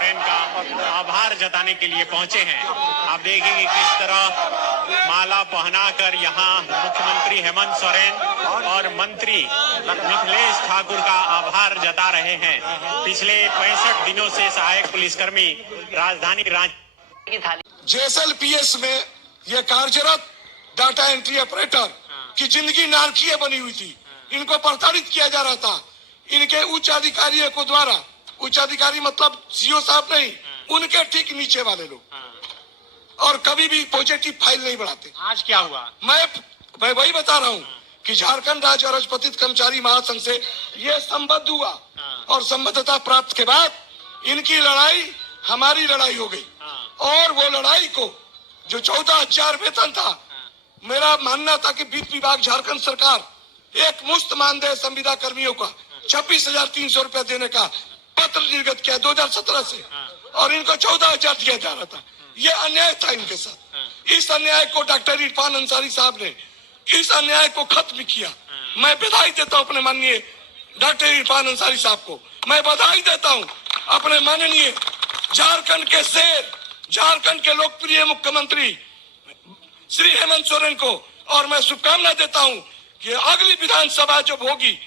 का आभार जताने के लिए पहुंचे हैं। आप देखेंगे किस तरह माला पहनाकर यहाँ मुख्यमंत्री हेमंत सोरेन और मंत्री मिथिलेश ठाकुर का आभार जता रहे हैं। पिछले 65 दिनों से सहायक पुलिसकर्मी राजधानी रांची जेएसएलपीएस में ये कार्यरत डाटा एंट्री ऑपरेटर की जिंदगी नारकीय बनी हुई थी। इनको प्रताड़ित किया जा रहा था। इनके उच्च अधिकारियों को द्वारा, उच्च अधिकारी मतलब सीओ साहब नहीं, उनके ठीक नीचे वाले लोग, और कभी भी पॉजिटिव फाइल नहीं बढ़ाते। आज क्या हुआ? मैं वही बता रहा हूँ कि झारखंड राज्य अराजपत्रित कर्मचारी महासंघ से ये संबद्ध हुआ और संबद्धता प्राप्त के बाद इनकी लड़ाई हमारी लड़ाई हो गई। और वो लड़ाई को जो 14,000 वेतन था, मेरा मानना था कि वित्त विभाग झारखंड सरकार एक मुफ्त मानदेय संविदा कर्मियों का 26,300 रुपया देने का पत्र निर्गत किया 2017 से, और इनको 14,000 दिया जा रहा था। ये अन्याय था इनके साथ। इस अन्याय को डॉक्टर इरफान अंसारी साहब ने इस अन्याय को खत्म किया। मैं बधाई देता हूँ अपने माननीय डॉक्टर इरफान अंसारी साहब को। मैं बधाई देता हूँ अपने माननीय झारखंड के शेर, झारखंड के लोकप्रिय मुख्यमंत्री श्री हेमंत सोरेन को। और मैं शुभकामना देता हूँ कि अगली विधानसभा जब होगी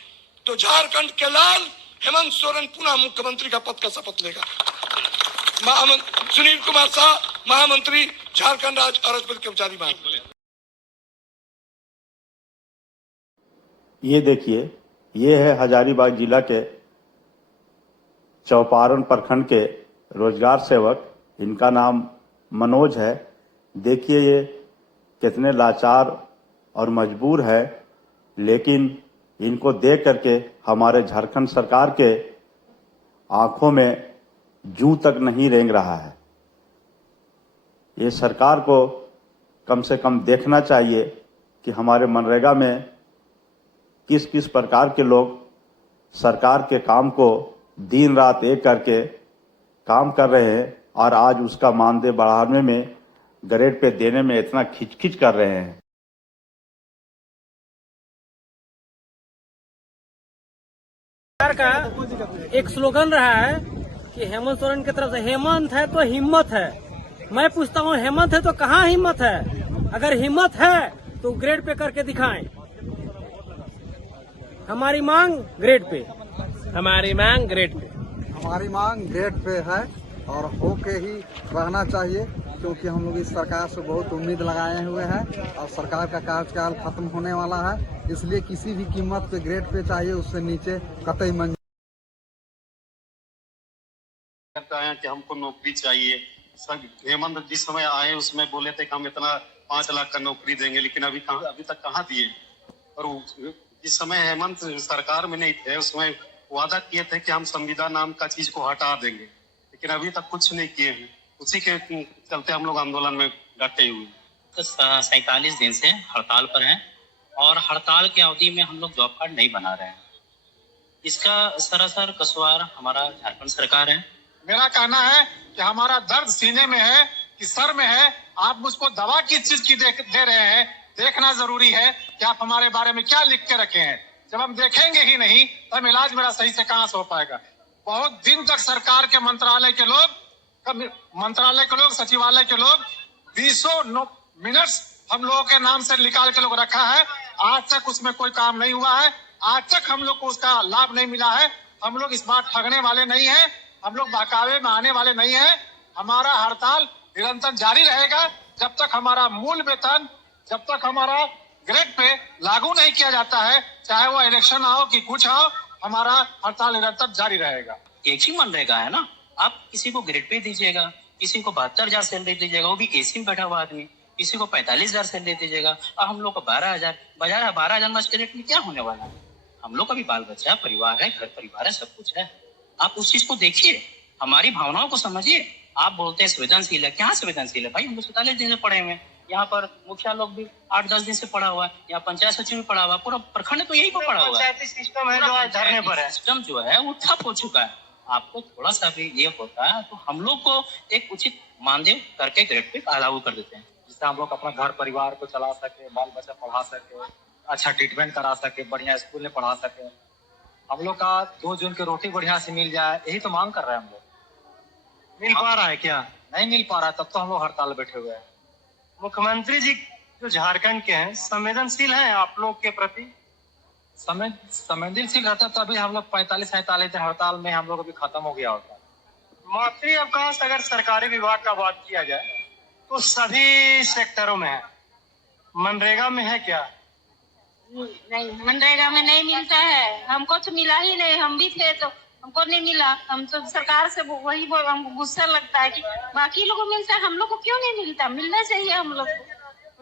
तो झारखंड के लाल हेमंत सोरेन पुनः मुख्यमंत्री का पद का शपथ लेगा। सुनील कुमार शाह, महामंत्री, झारखंड राज्य अराजपत्रित कर्मचारी महासंघ। ये देखिए, ये है हजारीबाग जिला के चौपारण प्रखंड के रोजगार सेवक। इनका नाम मनोज है। देखिए ये कितने लाचार और मजबूर है, लेकिन इनको देख करके हमारे झारखंड सरकार के आंखों में जूं तक नहीं रेंग रहा है। ये सरकार को कम से कम देखना चाहिए कि हमारे मनरेगा में किस किस प्रकार के लोग सरकार के काम को दिन रात एक करके काम कर रहे हैं, और आज उसका मानदेय बढ़ाने में, ग्रेड पे देने में इतना खिचखिच कर रहे हैं। का एक स्लोगन रहा है कि हेमंत सोरेन की तरफ से, हेमंत है तो हिम्मत है। मैं पूछता हूँ, हेमंत है तो कहाँ हिम्मत है? अगर हिम्मत है तो ग्रेड पे करके दिखाएं। हमारी मांग ग्रेड पे, हमारी मांग ग्रेड पे, हमारी मांग ग्रेड पे है और होके ही रहना चाहिए, क्योंकि हम लोग इस सरकार से बहुत उम्मीद लगाए हुए हैं और सरकार का कार्यकाल खत्म होने वाला है। इसलिए किसी भी कीमत पे ग्रेड पे चाहिए, उससे नीचे कतई मंजूर करते हैं कि हमको नौकरी चाहिए। सर हेमंत जिस समय आए उसमें बोले थे कि हम इतना 5 लाख का नौकरी देंगे, लेकिन अभी तक कहाँ दिए। और जिस समय हेमंत सरकार में नहीं थे उसमें वादा किए थे कि हम संविदा नाम का चीज को हटा देंगे, लेकिन अभी तक कुछ नहीं किए हैं। उसी के चलते हम लोग आंदोलन में डटे हुए। 47 दिन से हड़ताल पर हैं और हड़ताल की अवधि में हम लोग जॉब कार्ड नहीं बना रहे हैं। इसका सरासर कसूर हमारा झारखंड सरकार है। मेरा कहना है कि हमारा दर्द सीने में है कि सर में है। आप मुझको दवा किस चीज की दे रहे हैं, देखना जरूरी है कि आप हमारे बारे में क्या लिख के रखे हैं। जब हम देखेंगे ही नहीं तब इलाज मेरा सही से कहाँ से हो पाएगा। बहुत दिन तक सरकार के मंत्रालय के लोग, सचिवालय के लोग 20 मिनट्स हम लोगों के नाम से निकाल के लोग रखा है। आज तक उसमें कोई काम नहीं हुआ है। आज तक हम लोग को उसका लाभ नहीं मिला है। हम लोग इस बार ठगने वाले नहीं है, हम लोग बहकावे में आने वाले नहीं है। हमारा हड़ताल निरंतर जारी रहेगा जब तक हमारा मूल वेतन, जब तक हमारा ग्रेड पे लागू नहीं किया जाता है, चाहे वो इलेक्शन आओ कि कुछ आओ, हमारा हड़ताल निरंतर जारी रहेगा। एक ही मनरेगा है ना, आप किसी को ग्रेड पे दीजिएगा, किसी को 72,000 सैलरी दीजिएगा, वो भी एसी में बैठा हुआ आदमी, किसी को 45,000 सैलरी दीजिएगा, और हम लोग को 12,000। 12,000 में ग्रेड में क्या होने वाला है? हम लोग का भी बाल बच्चा, परिवार है, घर परिवार है, सब कुछ है। आप उस चीज को देखिए, हमारी भावनाओं को समझिए। आप बोलते हैं संवेदनशील है, क्या संवेदनशील है भाई? हम लोग 47 दिन से पढ़े हुए हैं। यहाँ पर मुखिया लोग भी 8-10 दिन से पढ़ा हुआ है, यहाँ पंचायत सचिव भी पढ़ा हुआ है, पूरा प्रखंड तो यही पर पढ़ा हुआ है। सिस्टम है जो धरने पर है, सिस्टम जो है वो ठप हो चुका है। आपको थोड़ा सा भी ये होता है तो हम लोग को एक उचित मानदेय करके ग्रेड पे लागू कर देते हैं, जिससे हम लोग अपना घर परिवार को चला सके, बाल बच्चा पढ़ा सके, अच्छा ट्रीटमेंट करा सके, बढ़िया स्कूल में पढ़ा सके। हम लोग का 2 जून की रोटी बढ़िया से मिल जाए, यही तो मांग कर रहे हैं हम लोग। मिल पा रहा है क्या? नहीं मिल पा रहा है, तब तो हम लोग हड़ताल बैठे हुए हैं। मुख्यमंत्री जी जो झारखंड के हैं संवेदनशील हैं आप लोग के प्रति? संवेदनशील रहता तभी हम लोग 45-47 दिन हड़ताल में हम लोग अभी खत्म हो गया होता। मातृ अवकाश अगर सरकारी विभाग का बात किया जाए तो सभी सेक्टरों में है, मनरेगा में है क्या? नहीं, मनरेगा में नहीं मिलता है। हमको तो मिला ही नहीं, हम भी थे तो हमको नहीं मिला। हम तो सरकार से वही हमको गुस्सा लगता है कि बाकी लोगों को मिलता है, हम लोग को क्यों नहीं मिलता? मिलना चाहिए हम लोग को।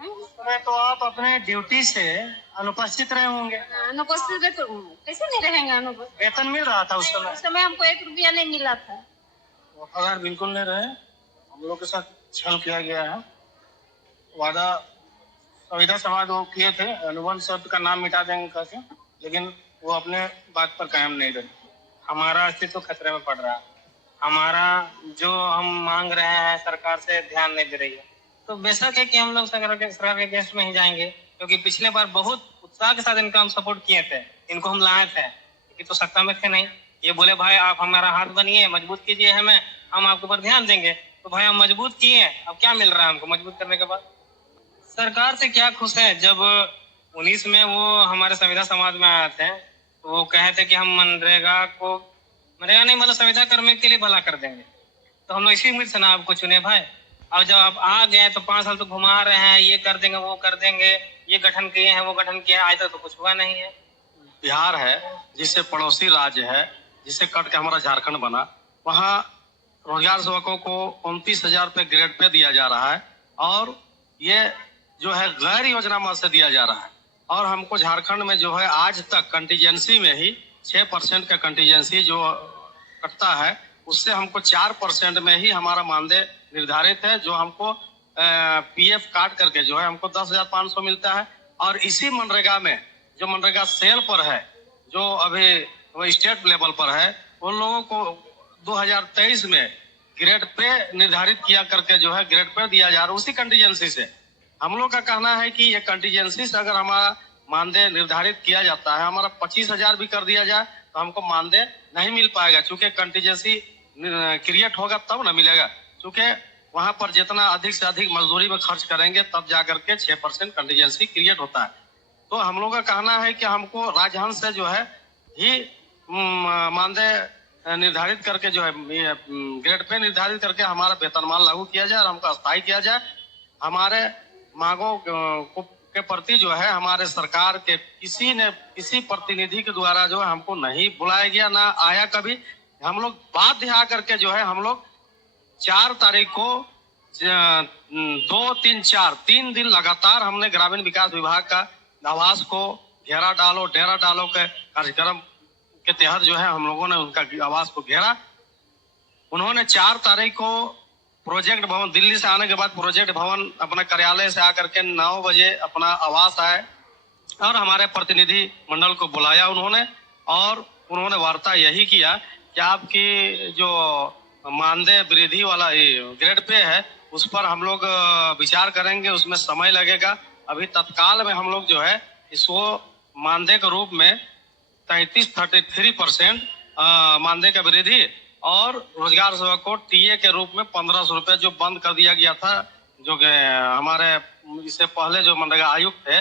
उस समय तो आप अपने ड्यूटी से अनुपस्थित रहे होंगे। अनुपस्थित तो कैसे नहीं रहेंगे? अनुपस्थित वेतन मिल रहा था उस समय? उस समय हमको 1 रुपया नहीं मिला था। वफादार बिल्कुल नहीं रहे, हम लोग के साथ छल किया गया है। वादा संविदा समाज वो किए थे, अनुबंध शब्द का नाम मिटा देंगे करके, लेकिन वो अपने बात पर कायम नहीं रहे। हमारा अस्तित्व खतरे में पड़ रहा है। हमारा जो हम मांग रहे हैं सरकार से ध्यान नहीं दे रही है। तो बेशक है कि हम लोग सरकार के अगेंस्ट में ही जाएंगे, क्योंकि पिछले बार बहुत उत्साह के साथ इनका हम सपोर्ट किए थे, इनको हम लाए थे, लेकिन तो सत्ता में थे नहीं। ये बोले भाई आप हमारा हाथ बनिए, मजबूत कीजिए हमें, हम आपके ऊपर ध्यान देंगे। तो भाई हम मजबूत किए, अब क्या मिल रहा है हमको मजबूत करने के बाद? सरकार से क्या खुश है? जब 19 में वो हमारे संविदा समाज में आए थे तो वो कहे थे कि हम मनरेगा नहीं मतलब संविदा कर्मी के लिए भला कर देंगे। तो हम लोग इसी उम्मीद से ना आपको चुने भाई। अब जब आप आ गए तो 5 साल तो घुमा रहे हैं, ये कर देंगे वो कर देंगे, ये गठन किए हैं वो गठन किया है, आज तक तो कुछ हुआ नहीं है। बिहार है जिससे पड़ोसी राज्य है, जिससे कट के हमारा झारखंड बना, वहाँ रोजगार सेवकों को 29,000 रुपये ग्रेड पे दिया जा रहा है और ये जो है गैर योजना मद से दिया जा रहा है। और हमको झारखंड में जो है आज तक कंटीजेंसी में ही 6% का कंटीजेंसी जो कटता है, उससे हमको 4% में ही हमारा मानदेय निर्धारित है, जो हमको पीएफ काट करके जो है हमको 10,500 मिलता है। और इसी मनरेगा में जो मनरेगा सेल पर है, जो अभी वो स्टेट लेवल पर है, उन लोगों को 2023 में ग्रेड पे निर्धारित किया करके जो है ग्रेड पे दिया जा रहा है उसी कंटीजेंसी से। हम लोग का कहना है कि ये कंटीजेंसी से अगर हमारा मानदेय निर्धारित किया जाता है, हमारा 25,000 भी कर दिया जाए तो हमको मानदेय नहीं मिल पाएगा, चूंकि कंटीजेंसी क्रिएट होगा तब ना मिलेगा। चूंकि वहां पर जितना अधिक से अधिक मजदूरी में खर्च करेंगे तब जाकर के 6% कंटीजेंसी क्रिएट होता है। तो हम लोग का कहना है कि हमको राजहंस से जो है ही मानदेय निर्धारित करके जो है ग्रेड पे निर्धारित करके हमारा वेतनमान लागू किया जाए और हमको अस्थायी किया जाए। हमारे मांगों के प्रति जो है हमारे सरकार के किसी प्रतिनिधि के द्वारा जो है हमको नहीं बुलाया गया, ना आया कभी। हम लोग बाध्य आकर के जो है हम लोग 4 तारीख को 2, 3, 4 3 दिन लगातार हमने ग्रामीण विकास विभाग का आवास को डेरा डालो के कार्यक्रम के तहत जो है हम लोगों ने उनका आवास को घेरा। उन्होंने 4 तारीख को प्रोजेक्ट भवन, दिल्ली से आने के बाद प्रोजेक्ट भवन अपने कार्यालय से आकर के 9 बजे अपना आवास आए और हमारे प्रतिनिधि मंडल को बुलाया उन्होंने, और उन्होंने वार्ता यही किया कि आपकी जो मानदेय वृद्धि वाला ग्रेड पे है उस पर हम लोग विचार करेंगे, उसमें समय लगेगा। अभी तत्काल में हम लोग जो है इसको मानदेय के रूप में 33% मानदेय का वृद्धि और रोजगार सेवक को टीए के रूप में 1,500 रुपये जो बंद कर दिया गया था, जो हमारे इससे पहले जो मनरेगा आयुक्त थे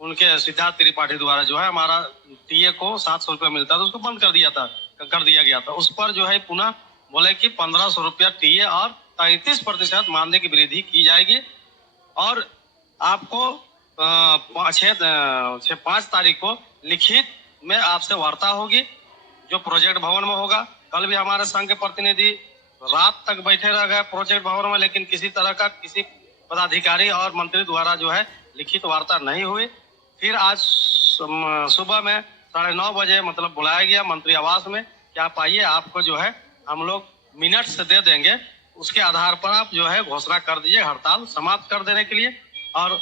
उनके सिद्धार्थ त्रिपाठी द्वारा जो है हमारा टीए को 700 रुपये मिलता था, उसको बंद कर दिया गया था। उस पर जो है पुनः बोले कि 1,500 रुपया टीए और 33% मानदेय की वृद्धि की जाएगी। और आपको 5 तारीख को लिखित में आपसे वार्ता होगी जो प्रोजेक्ट भवन में होगा। कल भी हमारे संघ के प्रतिनिधि रात तक बैठे रह गए प्रोजेक्ट भवन में, लेकिन किसी तरह का किसी पदाधिकारी और मंत्री द्वारा जो है लिखित वार्ता नहीं हुई। फिर आज सुबह में 9:30 बजे मतलब बुलाया गया मंत्री आवास में कि आप आइए, आपको जो है हम लोग मिनट से दे देंगे, उसके आधार पर आप जो है घोषणा कर दीजिए हड़ताल समाप्त कर देने के लिए। और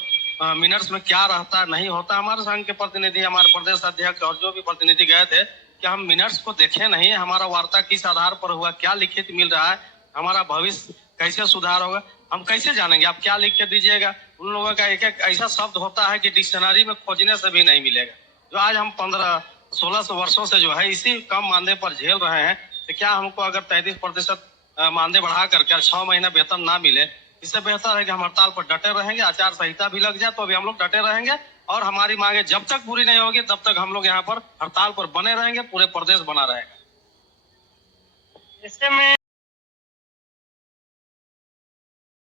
मिनट्स में क्या रहता नहीं होता, हमारे संघ के प्रतिनिधि, हमारे प्रदेश अध्यक्ष और जो भी प्रतिनिधि गए थे कि हम मिनट्स को देखे नहीं, हमारा वार्ता किस आधार पर हुआ, क्या लिखित मिल रहा है, हमारा भविष्य कैसे सुधार होगा, हम कैसे जानेंगे, आप क्या लिख के दीजिएगा। उन लोगों का एक ऐसा शब्द होता है कि डिक्शनरी में खोजने से भी नहीं मिलेगा। जो आज हम 15-16 वर्षों से जो है इसी कम मानदेय पर झेल रहे हैं, तो क्या हमको अगर 33% मानदेय बढ़ा करके 6 महीना वेतन ना मिले, इससे बेहतर है कि हम हड़ताल पर डटे रहेंगे। आचार संहिता भी लग जाए तो भी हम लोग डटे रहेंगे और हमारी मांगे जब तक पूरी नहीं होगी तब तक हम लोग यहाँ पर हड़ताल पर बने रहेंगे, पूरे प्रदेश बना रहेगा। इससे मैं